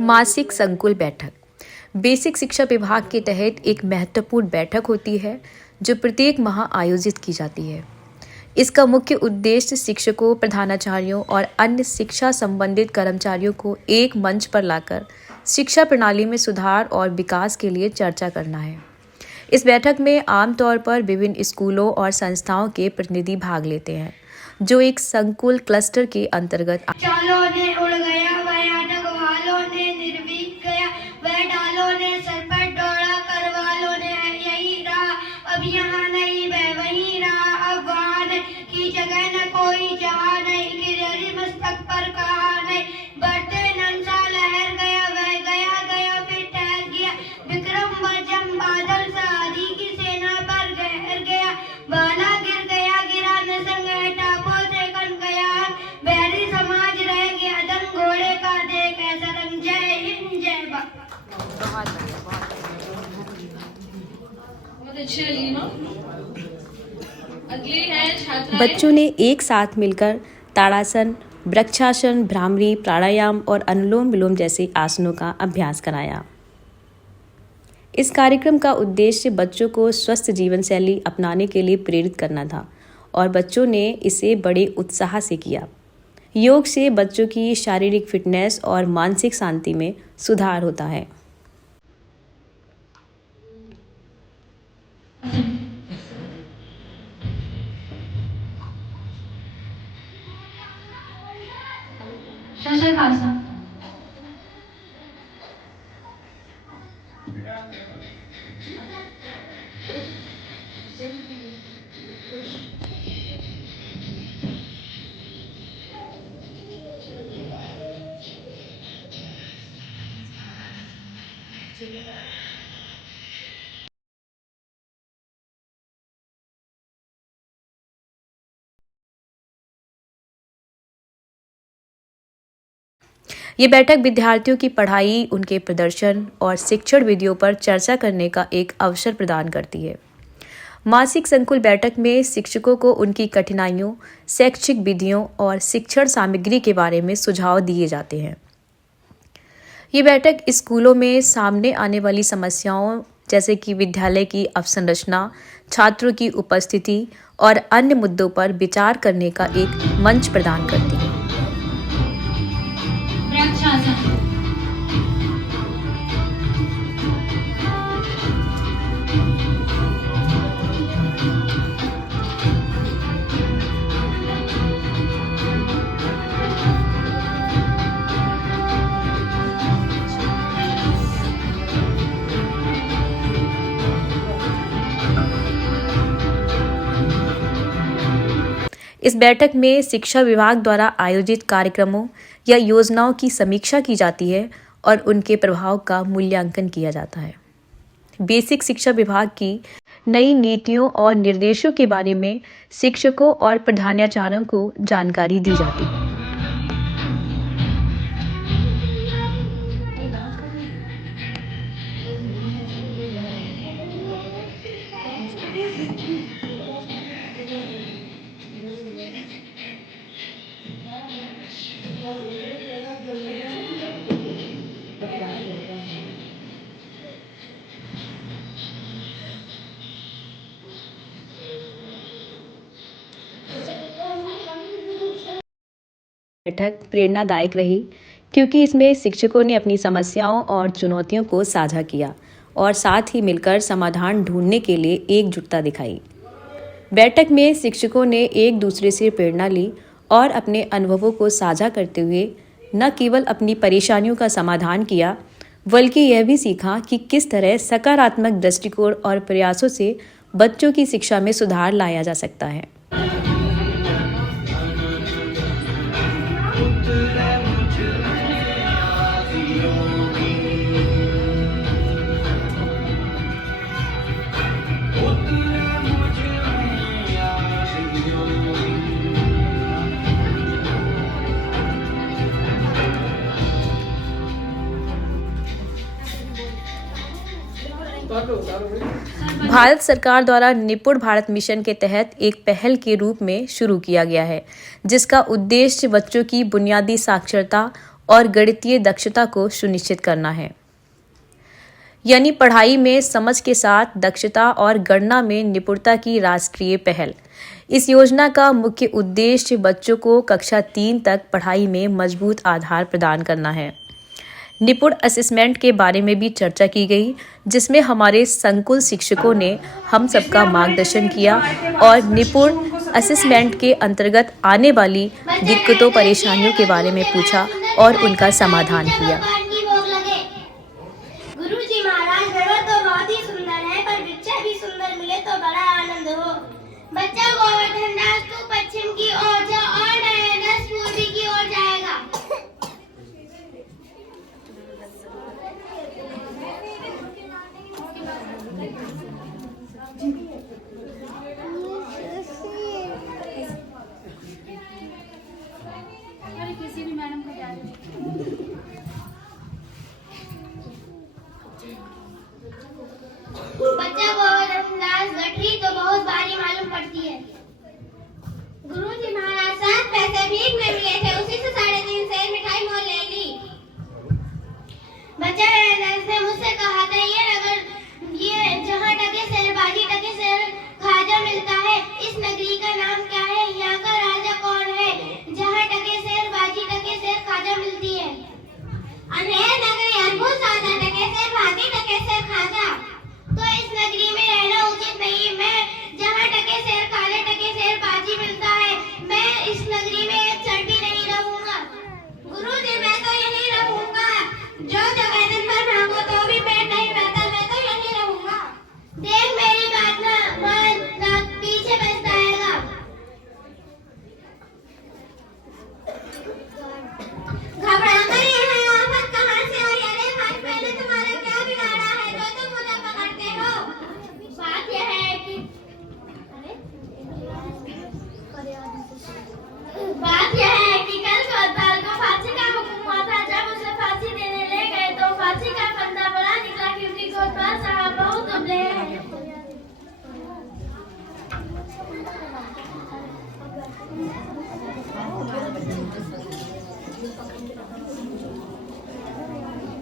मासिक संकुल बैठक बेसिक शिक्षा विभाग के तहत एक महत्वपूर्ण बैठक होती है जो प्रत्येक माह आयोजित की जाती है। इसका मुख्य उद्देश्य शिक्षकों, प्रधानाचार्यों और अन्य शिक्षा संबंधित कर्मचारियों को एक मंच पर लाकर शिक्षा प्रणाली में सुधार और विकास के लिए चर्चा करना है। इस बैठक में आमतौर पर विभिन्न स्कूलों और संस्थाओं के प्रतिनिधि भाग लेते हैं, जो एक संकुल क्लस्टर के अंतर्गत चालों ने उड़ गया, भयानक वालों ने निर्भीक गया, वह डालों ने सर पर दौड़ा, कर वालों ने यही रहा, अब यहाँ नहीं वह वहीं रहा, अब वहाँ की जगह न कोई जहाँ नहीं, गिरहरी मस्तक पर कहा नहीं, बढ़ते नंसा लहर गया, वह गया गया फिर ठहर गया, विक्रम वज्रम बादल सा आदि की सेना पर गहर गया, बाला गिर गया, गिरा नसंग टापो से कन गया, बैरी समाज रह गया, दम घोड़े का देख ऐसा रंग। जय हिंद, जय भारत। बहुत अच्छे अलीमा। अगले हैं छात्राएं। बच्चों ने एक साथ मिलकर ताड़ासन, वृक्षासन, भ्रामरी, प्राणायाम और अनुलोम विलोम जैसे आसनों का अभ्यास कराया। इस कार्यक्रम का उद्देश्य बच्चों को स्वस्थ जीवन शैली अपनाने के लिए प्रेरित करना था और बच्चों ने इसे बड़े उत्साह से किया। योग से बच्चों की शारीरिक फिटनेस और मानसिक शांति में सुधार होता है। शशकासन। ये बैठक विद्यार्थियों की पढ़ाई, उनके प्रदर्शन और शिक्षण विधियों पर चर्चा करने का एक अवसर प्रदान करती है। मासिक संकुल बैठक में शिक्षकों को उनकी कठिनाइयों, शैक्षिक विधियों और शिक्षण सामग्री के बारे में सुझाव दिए जाते हैं। ये बैठक स्कूलों में सामने आने वाली समस्याओं जैसे कि विद्यालय की अवसंरचना, छात्रों की उपस्थिति और अन्य मुद्दों पर विचार करने का एक मंच प्रदान करती है। वृक्षासन। इस बैठक में शिक्षा विभाग द्वारा आयोजित कार्यक्रमों या योजनाओं की समीक्षा की जाती है और उनके प्रभाव का मूल्यांकन किया जाता है। बेसिक शिक्षा विभाग की नई नीतियों और निर्देशों के बारे में शिक्षकों और प्रधानाचार्यों को जानकारी दी जाती है। बैठक प्रेरणादायक रही क्योंकि इसमें शिक्षकों ने अपनी समस्याओं और चुनौतियों को साझा किया और साथ ही मिलकर समाधान ढूंढने के लिए एकजुटता दिखाई। बैठक में शिक्षकों ने एक दूसरे से प्रेरणा ली और अपने अनुभवों को साझा करते हुए न केवल अपनी परेशानियों का समाधान किया, बल्कि यह भी सीखा कि किस तरह सकारात्मक दृष्टिकोण और प्रयासों से बच्चों की शिक्षा में सुधार लाया जा सकता है। भारत सरकार द्वारा निपुण भारत मिशन के तहत एक पहल के रूप में शुरू किया गया है, जिसका उद्देश्य बच्चों की बुनियादी साक्षरता और गणितीय दक्षता को सुनिश्चित करना है। यानी पढ़ाई में समझ के साथ दक्षता और गणना में निपुणता की राष्ट्रीय पहल। इस योजना का मुख्य उद्देश्य बच्चों को कक्षा 3 तक पढ़ाई में मजबूत आधार प्रदान करना है। निपुण असेसमेंट के बारे में भी चर्चा की गई, जिसमें हमारे संकुल शिक्षकों ने हम सबका मार्गदर्शन किया और निपुण असेसमेंट के अंतर्गत आने वाली दिक्कतों परेशानियों के बारे में पूछा और उनका समाधान किया। गुरुजी महाराज गणवत तो बहुत ही सुंदर है, पर बच्चा भी सुंदर मिले तो बड़ा आनंद हो। बच्चा गोवर्धन दास तू पश्चिम की ओर जा और नयनदास पूर्वी की ओर जाएगा। किसी भी मैडम को क्या बच्चा गोवर्धन दास गठरी तो बहुत भारी मालूम पड़ती है। गुरुजी महाराज 7 पैसे भीख में मिले थे, उसी से 3.5 सेर मिठाई मोल ले ली। बच्चा नयनदास ने मुझसे कहा था ये जहाँ टके सेर बाजी टके सेर खाजा मिलता है, इस नगरी का नाम क्या है, यहाँ का राजा कौन है, जहाँ टके सेर बाजी टके सेर खाजा मिलती है। अंधेर नगरी अद्भुत ज्यादा टके सेर बाजी टके सेर खाजा, तो इस नगरी में रहना उचित नहीं। मैं जहाँ टके सेर खाले टके सेर बाजी मिलता है, मैं इस नगरी में एक क्षण भी नहीं रहूंगा। गुरुजी मैं तो यहीं रहूंगा, जो जगह दिन भर भागो तो भी पेट नहीं भरता, मैं तो यहीं रहूंगा। देख मेरी बात ना पीछे बचता आएगा। घबरा कर यहाँ आफत कहाँ से आई? अरे भाई मैंने तुम्हारा क्या बिगाड़ा है जो तुम मुझे पकड़ते हो? बात यह है कि कल कोतवाल को फांसी का हुक्म हुआ था। जब उसे फांसी देने ले गए तो फांसी का फंदा बड़ा निकला, क्योंकि कोतवाल साहब बहुत दुबले हैं।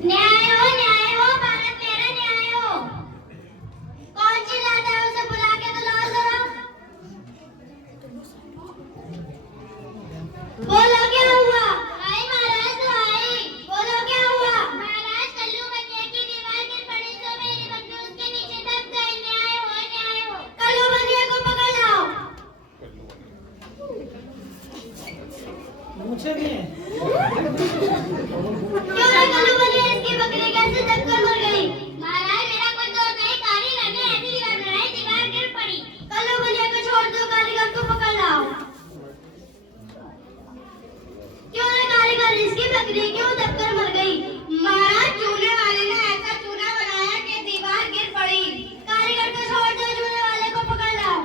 न्याय हो भारत मेरा न्याय हो। कौन चिल्लाता है उसे बुला के तो लाओ जरा। बोलो क्या हुआ? आई महाराज तो आई। बोलो क्या हुआ? महाराज कल्लू बनिया की दीवार गिर पड़ी तो मेरी बच्ची उसके नीचे दब गई। न्याय हो। कल्लू बनिया को पकड़ लाओ। मुझे भी है। क्यों रे कल्लू बनिया इसकी बकरी कैसे दबकर मर गई? महाराज मेरा कोई दोस्त नहीं, कारीगर ने ऐसी दीवार बनाई, दीवार गिर पड़ी। कल्लू बनिया को छोड़ दो, कारीगर को पकड़ लाओ। क्यों रे कारीगर इसकी बकरी क्यों दबकर मर गई? महाराज चूने वाले ने ऐसा चूना बनाया कि दीवार गिर पड़ी। कारीगर को छोड़ दो, चूने वाले को पकड़ लाओ।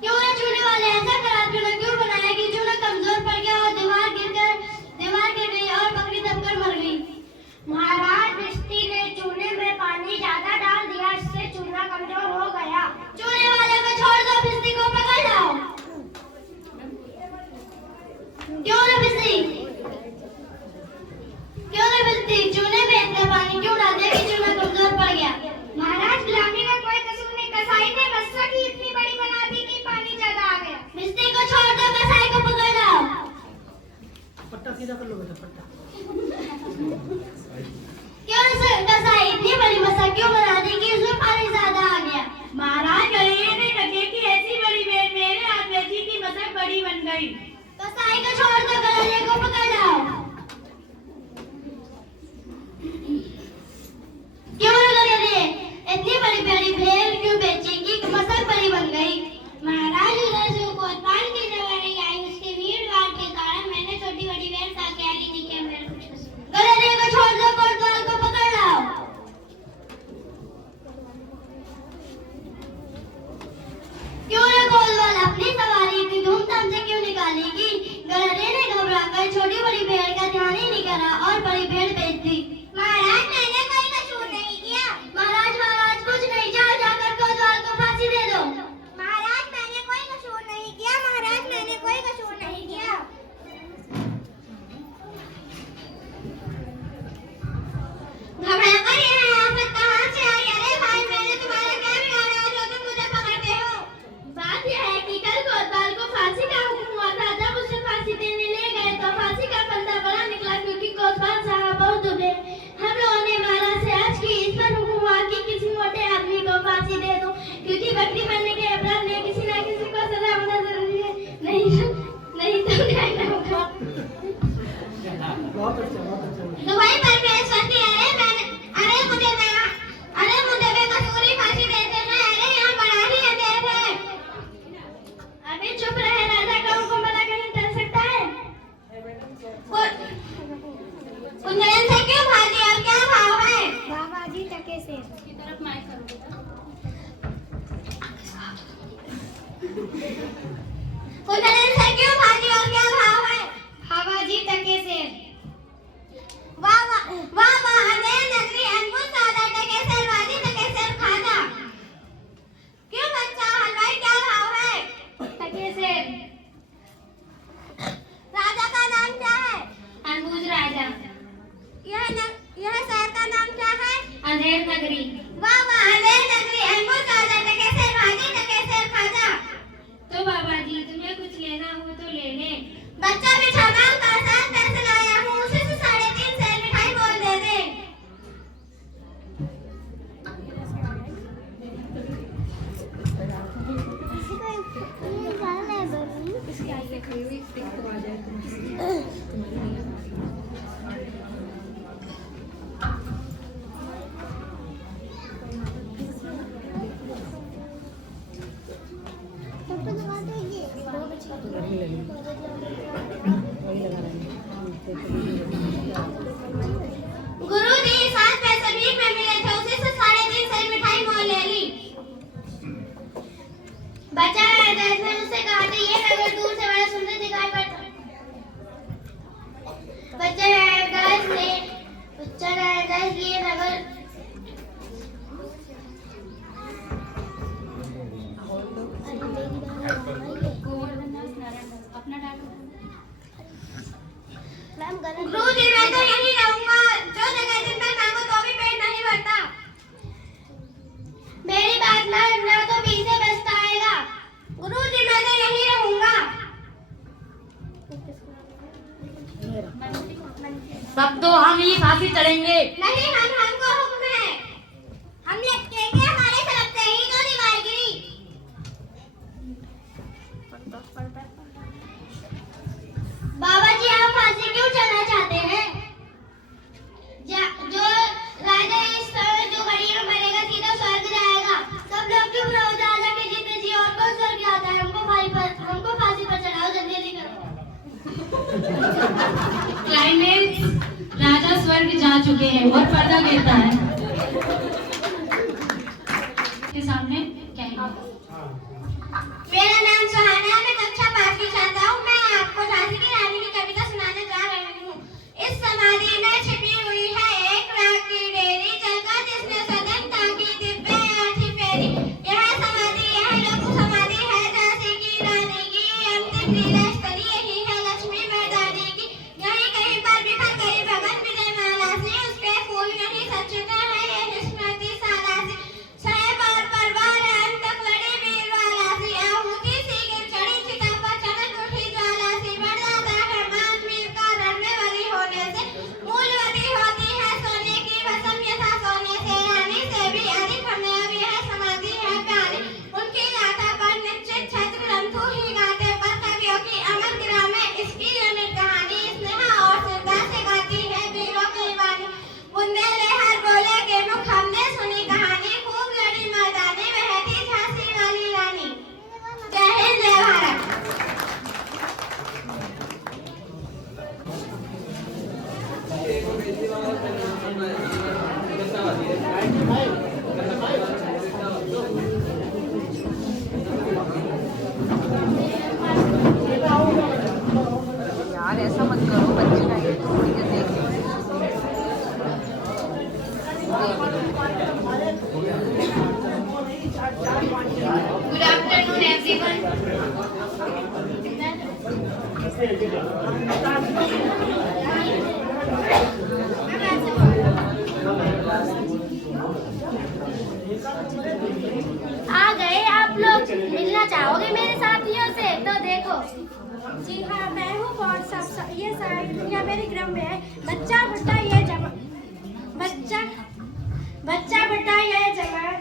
क्यों रे चूने वाले ऐसा खराब चूना क्यों बनाया कि चूना कमजोर पड़ गया और दीवार गिर गई और बकरी दबकर मर गई? महाराज भिश्ती ने चूने में पानी ज्यादा डाल दिया, इससे चूना कमजोर हो गया। चूने वाले को छोड़ दो, भिश्ती को पकड़ लाओ। क्यों रे भिश्ती चूने में इतना पानी क्यों डाल दिया कि चूना कमजोर पड़ गया? महाराज गुलामी का कोई कसूर नहीं, कसाई ने बस्सा की इतनी बड़ी बना दी कि पानी ज्यादा आ गया। भिश्ती को छोड़ दो, कसाई को पकड़ लाओ। पट्टा सीधा कर लो बेटा, पट्टा। क्यों कसाई इतनी बड़ी बस्सा क्यों बना दी कि उसमें पानी ज्यादा आ गया? महाराज ये नहीं लगे कि ऐसी बड़ी बेल मेरे अंग्रेजी की मसक बड़ी बन गई। कसाई को छोड़ दो, गले को पकड़ लाओ। क्यों लगे इतनी बड़ी भेल क्यों बेची कि मसक बड़ी बन गई? महाराज उधर से कोतवाल की जगह नहीं आई, उसके भीड़ भाड़ के कारण मैंने छोटी बड़ी भेल का क्या ली थी कि बहुत अच्छा बहुत अच्छा। दुबई परमेश्वर की अरे मुझे बेकसूरी फांसी देते हैं। अरे यहाँ बड़ा ही अंधेर है। अभी चुप रहे राजा का हुक्म भला कहीं चल सकता है? कुंजड़न से क्यों भागी और क्या भाव है? बाबा जी टके से की तरफ माइक करो बेटा। कुंजड़न से क्यों भागी और क्या भाव है? बाबा जी टके से वाह वाह वाह वाह अंधेर नगरी अनपुर सादा टके से वादी टके से खाजा। क्यों बच्चा हलवाई क्या भाव है? टके से राजा का नाम क्या है? अनबुझ राजा यह शहर का नाम क्या है? अंधेर नगरी। वाह वाह अंधेर नगरी अनपुर सादा टके से वादी टके से खाजा। तो बाबा जी तुम्हें कुछ लेना हो तो ले ले। बच्चा बिछाना का साथ पैसे लाया हूँ। उसी से 3.5 सेर मिठाई बोल दे दे। गुरुजी 7 पैसे भीख में मिले थे। उसी से 3.5 सेर मिठाई मोल ले ली। बच्चा हरदास ने मुझसे कहा था ये नगर दूर से बड़ा सुंदर दिखाई पड़ता। बच्चा हरदास ये नगर गोवर्धन दास नारायण दास अपना डालो। गुरुजी मैं तो यहीं रहूंगा। जो जगह दिन में मांगो तो भी पेट नहीं भरता। मेरी बात ना तो पीछे बचता आएगा। गुरुजी मैं तो यहीं रहूंगा। तब तो हम ही फांसी चढ़ेंगे। नहीं हमको हुक्म है। हम लटकेंगे। हमारे तरफ से ही तो दीवार गिरी। बाबा जी आप फांसी क्यों चढ़ना चाहते हैं? जो राजा इस समय जो घड़ी में मरेगा सीधा स्वर्ग जाएगा। सब लोग चुप रहो। राजा के जीते जी और कौन स्वर्ग आता है? हमको फांसी पर चढ़ाओ। जल्दी करो। क्लाइमेक्स राजा स्वर्ग जा चुके हैं और पर्दा गिरता है। के सामने कहेंगे। मेरा नाम सुहाना। मैं कक्षा 5 की छात्रा हूँ। मैं आपको झांसी की रानी की कविता सुनाने जा रही हूँ। इस समाधि में छिपी हुई है एक राग की डेरी। जगह जिसने सदन ताकि दिव्य आठी फेरी। यह समाधि यह लोक समाधि है झांसी की रानी की। अंतिम लीलास्तरी यही है लक्ष्मी मैदानी की। यहीं कहीं पर बिखर गई भगत विजय माला सी। उसके फूल नहीं सचता है यह स्मृति साला सी। साहेब और परवार अंतक लड़ी वीर वाला सी। आहुति सी गिर चढ़ी चिता पर चमक उठी ज्वाला सी। बढ़ जाता है मान वीर का रणमेवली होने से। मूलवती होती है सोने की भस्म यथा सोने से। रानी से भी अधिक हमें अब यह समाधि है प्यारी। उनकी गाथा पर निश्चित छत्र ग्रंथु ही गाते पर कवियों की अमर गिरा में इसकी अमिट कहानी। स्नेहा और श्रद्धा से गाती है वीरों की वाणी। बुंदेले हर बोले के मुख हमने सुनी कहानी। खूब लड़ी मैदानी बहती झांसी वाली रानी। जय हिंद जय भारत। यार ऐसा मत करो। बच्चे आए थोड़ी देर देख लो। Good afternoon, everyone. आ गए आप लोग। मिलना चाहोगे मेरे साथियों से? तो देखो। जी हाँ मैं हूँ व्हाट्सएप ये साइड मेरे ग्राम में है। बच्चा बट्टा ये जवान बच्चा बट्टा ये जवान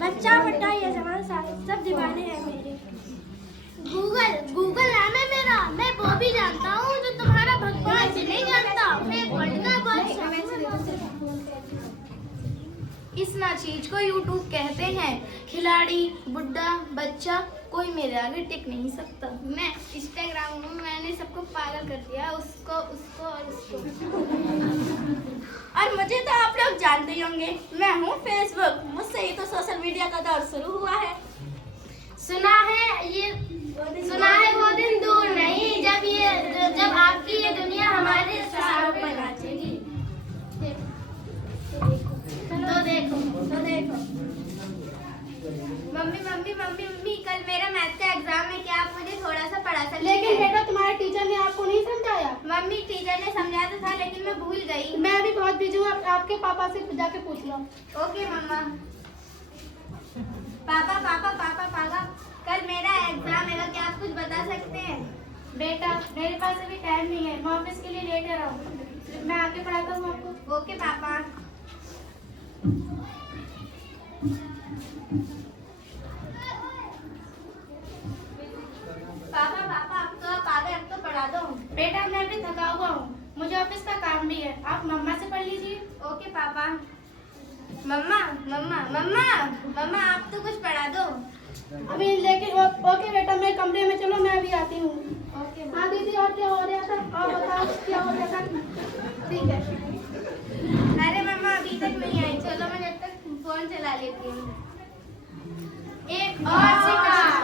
बच्चा बट्टा ये जवान सब दीवाने हैं मेरे। गूगल नाम है मेरा, मैं वो भी जानता हूँ जो तुम्हारा भगवान से नहीं जानता। मैं वर्ल्ड का बादशाह। इस ना चीज को यूट्यूब कहते हैं। खिलाड़ी, बुड्ढा, बच्चा, कोई मेरे आगे टिक नहीं सकता। मैं इंस्टाग्राम में मैंने सबको पागल कर दिया, उसको उसको और उसको। और मुझे तो आप लोग जानते ही होंगे, मैं हूँ फेसबुक। मुझसे ही तो सोशल मीडिया का दौर शुरू हुआ है। सुना है वो दिन दूर नहीं, जब आपकी ये दुनिया हमारे सहारों पर नाचेगी। तो देखो मम्मी, कल मेरा मैथ का एग्जाम है, क्या आप मुझे थोड़ा सा पढ़ा सकते हैं? लेकिन बेटा तुम्हारे टीचर ने आपको नहीं समझाया। मम्मी, टीचर ने समझाया तो था, लेकिन मैं भूल गई। मैं भी बहुत बिजी हूँ, आपके पापा से जाके पूछ लो। ओके मम्मा। पापा, कल मेरा एग्जाम है, क्या आप कुछ बता सकते हैं? बेटा मेरे पास अभी टाइम नहीं है, मैं ऑफिस के लिए लेट आ रहा हूँ। मैं आके पढ़ाता हूँ आपको। ओके पापा। पापा अब तो आप आ गए, अब तो पढ़ा दो। बेटा मैं अभी थका हुआ हूँ, मुझे ऑफिस का काम भी है, आप मम्मा से पढ़ लीजिए। ओके पापा। मम्मा आप तो कुछ पढ़ा दो। अभी लेकिन ओके बेटा, मैं कमरे में, चलो मैं अभी आती हूँ। ओके हाँ दीदी, और क्या हो रहा था? और बताओ क्या हो रहा था? ठीक है। अरे मम्मा अभी तक नहीं आई, चलो मैं जब तक फोन चला लेती हूँ। एक और शिकार।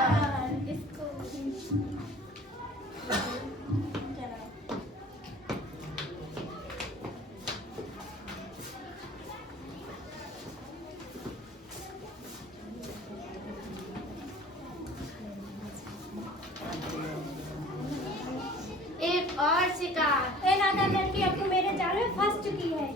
एक और शिकार। राधा लड़की अब तो मेरे जाल में फंस चुकी है।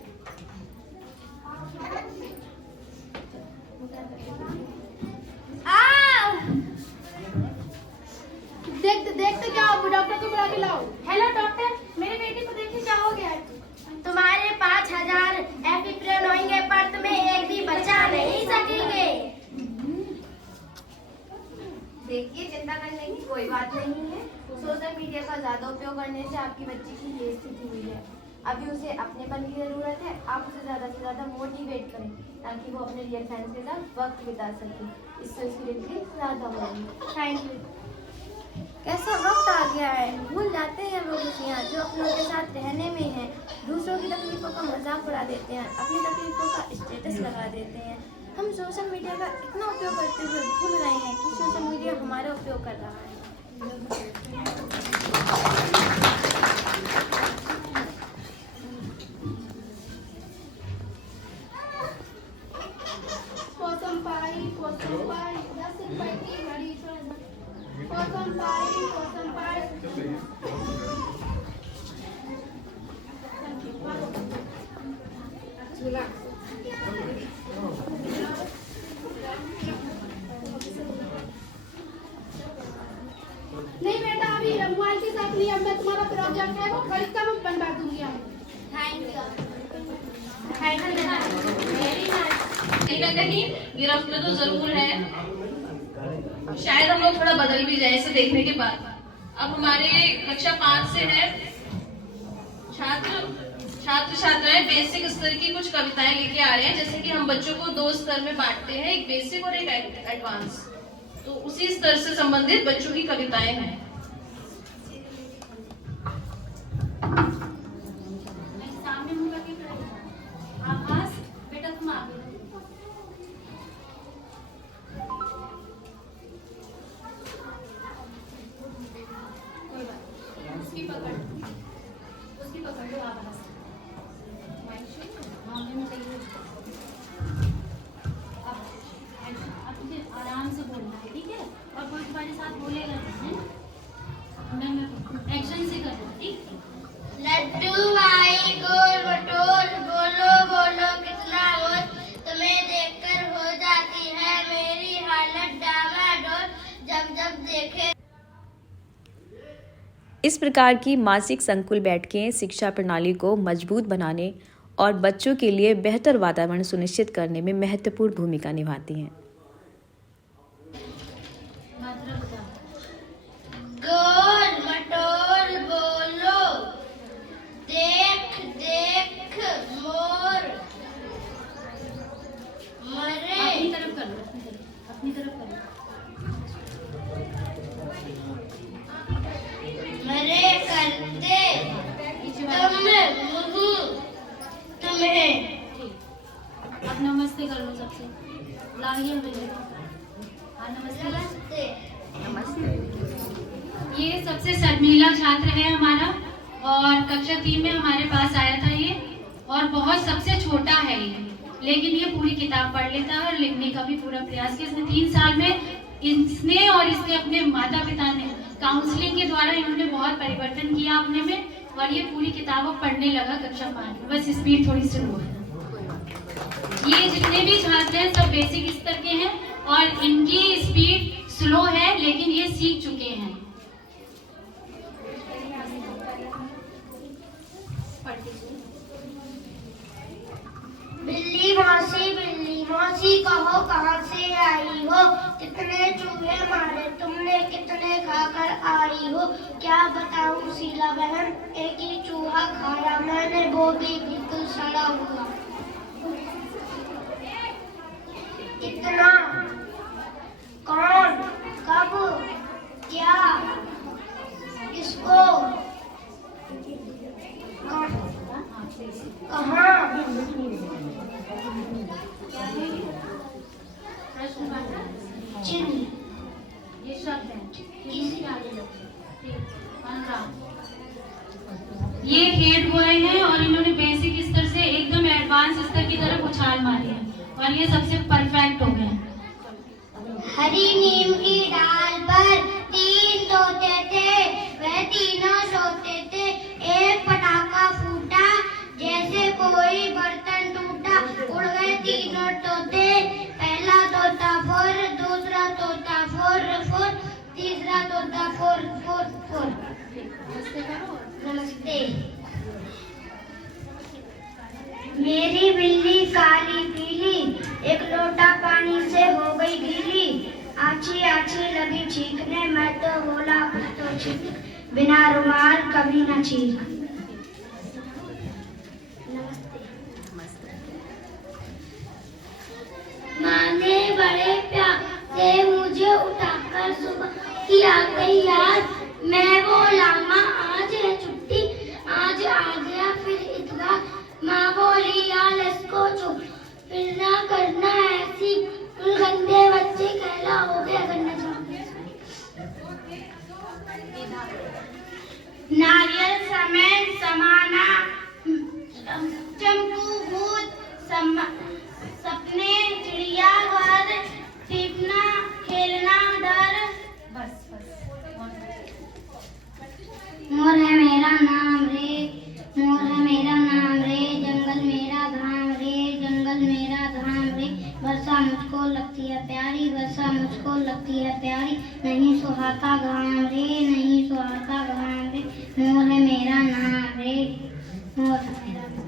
देखते क्या हो, डॉक्टर को बुला के लाओ। हेलो डॉक्टर, मेरे बेटी को देखिए क्या हो गया है। तुम्हारे 5000 एपिप्रेन होंगे, पर तुम्हें एक भी बचा नहीं सकेंगे। देखिए, चिंता करने की कोई बात नहीं है। सोशल मीडिया का ज्यादा उपयोग करने से आपकी बच्ची की ये स्थिति हुई है। अभी उसे अपनेपन की जरूरत है। आप उसे ज्यादा से ज्यादा मोटिवेट करें, ताकि वो अपने रियल फ्रेंड्स के साथ वक्त बिता सके। इससे उसकी दिल ज्यादा होगी। Thank you. कैसा वक्त आ गया है, भूल जाते हैं वो खुशियाँ जो अपनों के साथ रहने में है। दूसरों की तकलीफों का मजाक उड़ा देते हैं, अपनी तकलीफों का स्टेटस लगा देते हैं। हम सोशल मीडिया का इतना उपयोग करते हुए भूल रहे हैं कि सोशल मीडिया हमारा उपयोग कर रहा है। पोसम पाई 10 रुपए की घड़ी। पोसम पाई। नहीं बेटा, अभी मोबाइल के साथ नहीं, अब मैं तुम्हारा प्रोजेक्ट है वो खरीद कर मैं बनवा दूंगी। Thank you. कहीं ना कहीं गिरफ्त में तो जरूर है। शायद हम लोग थोड़ा बदल भी जाए इसे देखने के बाद। अब हमारे कक्षा 5 से है छात्र छात्राएं बेसिक स्तर की कुछ कविताएं लेके आ रहे हैं। जैसे कि हम बच्चों को 2 स्तर में बांटते हैं, एक बेसिक और एक एडवांस। तो उसी स्तर से संबंधित बच्चों की कविताएं हैं। सामने मुंह करके खड़े हो। आभास बेटा तुम आगे। कोई बात नहीं, उसकी पकड़ लो आभास। मामले में कही अब मुझे आराम से बोलना है, ठीक है? और कोई तुम्हारे साथ बोलेगा नहीं, मैं एक्शन से करो, ठीक है? लड्डू भाई गोल मटोल, बोलो बोलो कितना रोज, तुम्हें देखकर हो जाती है मेरी हालत डामाडोल, जब देखे। इस प्रकार की मासिक संकुल बैठकें शिक्षा प्रणाली को मजबूत बनाने और बच्चों के लिए बेहतर वातावरण सुनिश्चित करने में महत्वपूर्ण भूमिका निभाती हैं। और कक्षा 3 में हमारे पास आया था ये, और बहुत सबसे छोटा है ये, लेकिन ये पूरी किताब पढ़ लेता है और लिखने का भी पूरा प्रयास किया इसने। 3 साल में इसने और इसके अपने माता पिता ने काउंसलिंग के द्वारा इन्होंने बहुत परिवर्तन किया अपने में, और ये पूरी किताब अब पढ़ने लगा कक्षा 5 में। बस स्पीड थोड़ी सी लो है। ये जितने भी छात्र हैं सब बेसिक स्तर के हैं और इनकी स्पीड स्लो है, लेकिन ये सीख चुके हैं। बिल्ली मौसी कहो कहाँ से आई हो, कितने चूहे मारे तुमने, कितने खाकर आई हो। क्या बताऊं शीला बहन, एक ही चूहा खाया मैंने, वो भी बिल्कुल सड़ा हुआ। कितना, कौन, कब, क्या, किसको, कहाँ। चिन्ह, ये शब्द है, ये हेड बॉय हैं और इन्होंने बेसिक स्तर से एकदम एडवांस स्तर की तरफ उछाल मारी है और ये सबसे परफेक्ट हो गए। हरी नीम की डाल पर 3 तोते थे, वह तीनों सोते थे। एक पटाखा फूटा, जैसे कोई बर्तन टूटा, उड़ गए तीनों तोते। पहला तोता फुर, दूसरा तोता फुर फुर, तीसरा तोता फुर फुर फुर। नमस्ते। मेरी बिल्ली काली पीली, एक लोटा पानी से हो गई गीली। आछी आछी लगी छींकने, मैं तो बोला कुछ तो छींक, बिना रुमाल कभी न छींक। माँ ने बड़े प्यार से मुझे उठाकर सुबह किया गई याद। मैं बोला माँ आज है छुट्टी, आज आ गया फिर इतवार। माँ बोली यार इसको चुप, फिर ना करना ऐसी, गंदे बच्चे कहलाओगे अगर न जाओगे। नारियल समेत समाना, चंपू भूत सपने, चिड़िया घर, टिपना खेलना डर। बस मोर है मेरा नाम रे, मोर है मेरा नाम रे, जंगल मेरा धाम रे, जंगल मेरा धाम रे। वर्षा मुझको लगती है प्यारी, वर्षा मुझको लगती है प्यारी, नहीं सुहाता घाम रे, नहीं सुहाता घाम रे। मोर है मेरा नाम रे, मोर है मेरा नाम।